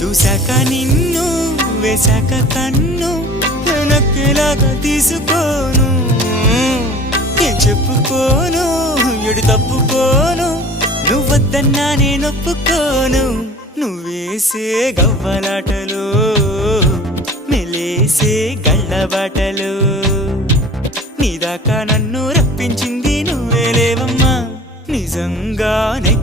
చూశాక నిన్ను వేశాక కన్ను నక్కేలాగా తీసుకోను ఏం చెప్పుకోను ఎడు తప్పుకోను నువ్వద్దన్నా నేనొప్పుకోను నువ్వేసే గవ్వలాటలు మెలేసే గళ్ళబాటలు నీదాకా నన్ను రప్పించింది నువ్వేలేవమ్మా నిజంగానే